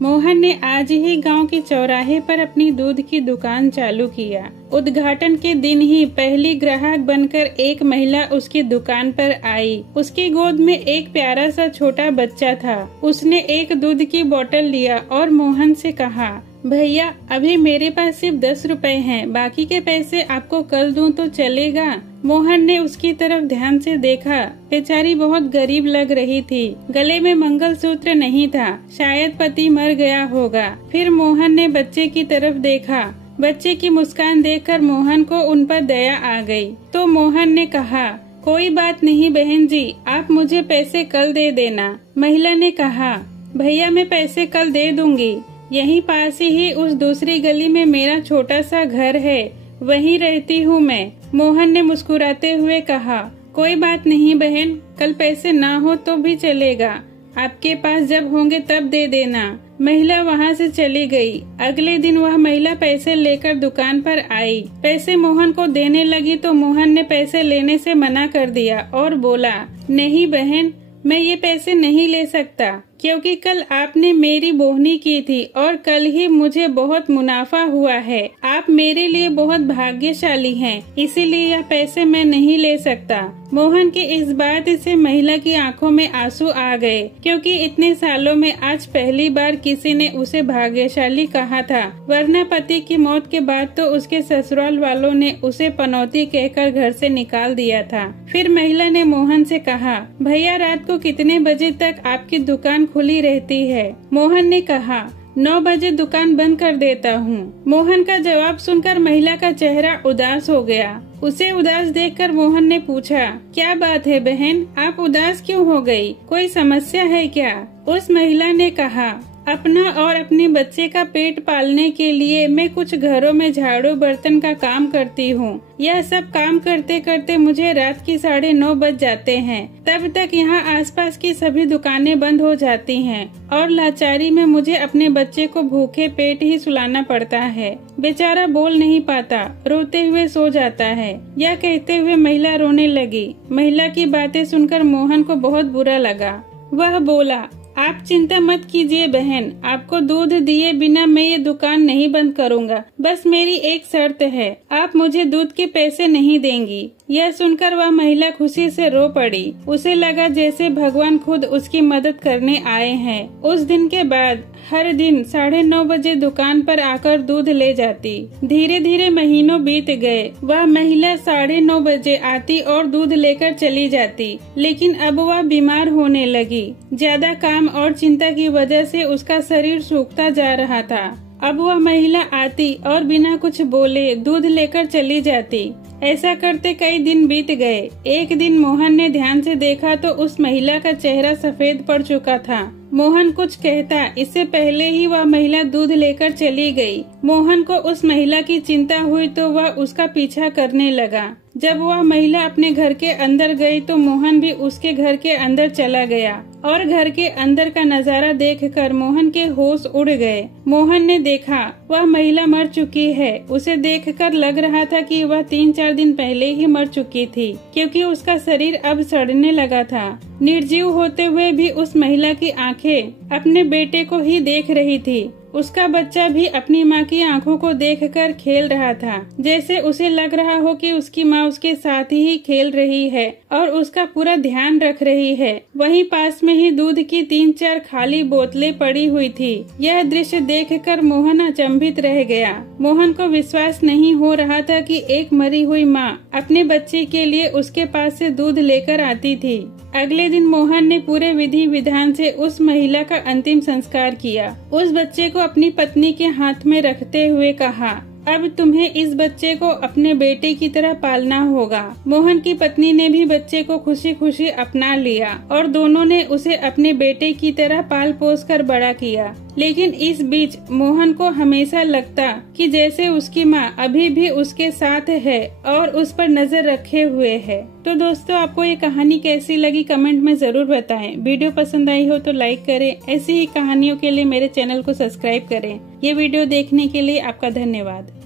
मोहन ने आज ही गांव के चौराहे पर अपनी दूध की दुकान चालू किया। उद्घाटन के दिन ही पहली ग्राहक बनकर एक महिला उसकी दुकान पर आई। उसकी गोद में एक प्यारा सा छोटा बच्चा था। उसने एक दूध की बोतल लिया और मोहन से कहा, भैया अभी मेरे पास सिर्फ 10 रुपए हैं, बाकी के पैसे आपको कल दूं तो चलेगा? मोहन ने उसकी तरफ ध्यान से देखा। बेचारी बहुत गरीब लग रही थी। गले में मंगलसूत्र नहीं था, शायद पति मर गया होगा। फिर मोहन ने बच्चे की तरफ देखा। बच्चे की मुस्कान देखकर मोहन को उन पर दया आ गई। तो मोहन ने कहा, कोई बात नहीं बहन जी, आप मुझे पैसे कल दे देना। महिला ने कहा, भैया मैं पैसे कल दे दूंगी। यहीं पास ही उस दूसरी गली में मेरा छोटा सा घर है, वहीं रहती हूँ मैं। मोहन ने मुस्कुराते हुए कहा, कोई बात नहीं बहन, कल पैसे ना हो तो भी चलेगा, आपके पास जब होंगे तब दे देना। महिला वहाँ से चली गई। अगले दिन वह महिला पैसे लेकर दुकान पर आई। पैसे मोहन को देने लगी तो मोहन ने पैसे लेने से मना कर दिया और बोला, नहीं बहन, मैं ये पैसे नहीं ले सकता, क्योंकि कल आपने मेरी बोहनी की थी और कल ही मुझे बहुत मुनाफा हुआ है। आप मेरे लिए बहुत भाग्यशाली हैं, इसीलिए यह पैसे मैं नहीं ले सकता। मोहन की इस बात से महिला की आंखों में आंसू आ गए, क्योंकि इतने सालों में आज पहली बार किसी ने उसे भाग्यशाली कहा था, वरना पति की मौत के बाद तो उसके ससुराल वालों ने उसे पनौती कहकर घर से निकाल दिया था। फिर महिला ने मोहन से कहा, भैया रात को कितने बजे तक आपकी दुकान खुली रहती है? मोहन ने कहा, 9 बजे दुकान बंद कर देता हूँ। मोहन का जवाब सुनकर महिला का चेहरा उदास हो गया। उसे उदास देखकर मोहन ने पूछा, क्या बात है बहन, आप उदास क्यों हो गई? कोई समस्या है क्या? उस महिला ने कहा, अपना और अपने बच्चे का पेट पालने के लिए मैं कुछ घरों में झाड़ू बर्तन का काम करती हूँ। यह सब काम करते करते मुझे रात की 9:30 बज जाते हैं। तब तक यहाँ आसपास की सभी दुकानें बंद हो जाती हैं और लाचारी में मुझे अपने बच्चे को भूखे पेट ही सुलाना पड़ता है। बेचारा बोल नहीं पाता, रोते हुए सो जाता है। यह कहते हुए महिला रोने लगी। महिला की बातें सुनकर मोहन को बहुत बुरा लगा। वह बोला, आप चिंता मत कीजिए बहन, आपको दूध दिए बिना मैं ये दुकान नहीं बंद करूँगा। बस मेरी एक शर्त है, आप मुझे दूध के पैसे नहीं देंगी। यह सुनकर वह महिला खुशी से रो पड़ी। उसे लगा जैसे भगवान खुद उसकी मदद करने आए हैं। उस दिन के बाद हर दिन 9:30 बजे दुकान पर आकर दूध ले जाती। धीरे धीरे महीनों बीत गए। वह महिला 9:30 बजे आती और दूध लेकर चली जाती, लेकिन अब वह बीमार होने लगी। ज्यादा काम और चिंता की वजह से उसका शरीर सूखता जा रहा था। अब वह महिला आती और बिना कुछ बोले दूध लेकर चली जाती। ऐसा करते कई दिन बीत गए। एक दिन मोहन ने ध्यान से देखा तो उस महिला का चेहरा सफेद पड़ चुका था। मोहन कुछ कहता, इससे पहले ही वह महिला दूध लेकर चली गई। मोहन को उस महिला की चिंता हुई तो वह उसका पीछा करने लगा। जब वह महिला अपने घर के अंदर गई तो मोहन भी उसके घर के अंदर चला गया और घर के अंदर का नजारा देखकर मोहन के होश उड़ गए। मोहन ने देखा वह महिला मर चुकी है। उसे देखकर लग रहा था कि वह 3-4 दिन पहले ही मर चुकी थी, क्योंकि उसका शरीर अब सड़ने लगा था। निर्जीव होते हुए भी उस महिला की आंखें अपने बेटे को ही देख रही थी। उसका बच्चा भी अपनी माँ की आंखों को देखकर खेल रहा था, जैसे उसे लग रहा हो कि उसकी माँ उसके साथ ही खेल रही है और उसका पूरा ध्यान रख रही है। वहीं पास में ही दूध की 3-4 खाली बोतलें पड़ी हुई थी। यह दृश्य देखकर मोहन अचंभित रह गया। मोहन को विश्वास नहीं हो रहा था कि एक मरी हुई माँ अपने बच्चे के लिए उसके पास से दूध लेकर आती थी। अगले दिन मोहन ने पूरे विधि विधान से उस महिला का अंतिम संस्कार किया। उस बच्चे को अपनी पत्नी के हाथ में रखते हुए कहा, अब तुम्हें इस बच्चे को अपने बेटे की तरह पालना होगा। मोहन की पत्नी ने भी बच्चे को खुशी खुशी अपना लिया और दोनों ने उसे अपने बेटे की तरह पाल पोस कर बड़ा किया। लेकिन इस बीच मोहन को हमेशा लगता कि जैसे उसकी माँ अभी भी उसके साथ है और उस पर नजर रखे हुए है। तो दोस्तों, आपको ये कहानी कैसी लगी कमेंट में जरूर बताएं। वीडियो पसंद आई हो तो लाइक करें। ऐसी ही कहानियों के लिए मेरे चैनल को सब्सक्राइब करें। ये वीडियो देखने के लिए आपका धन्यवाद।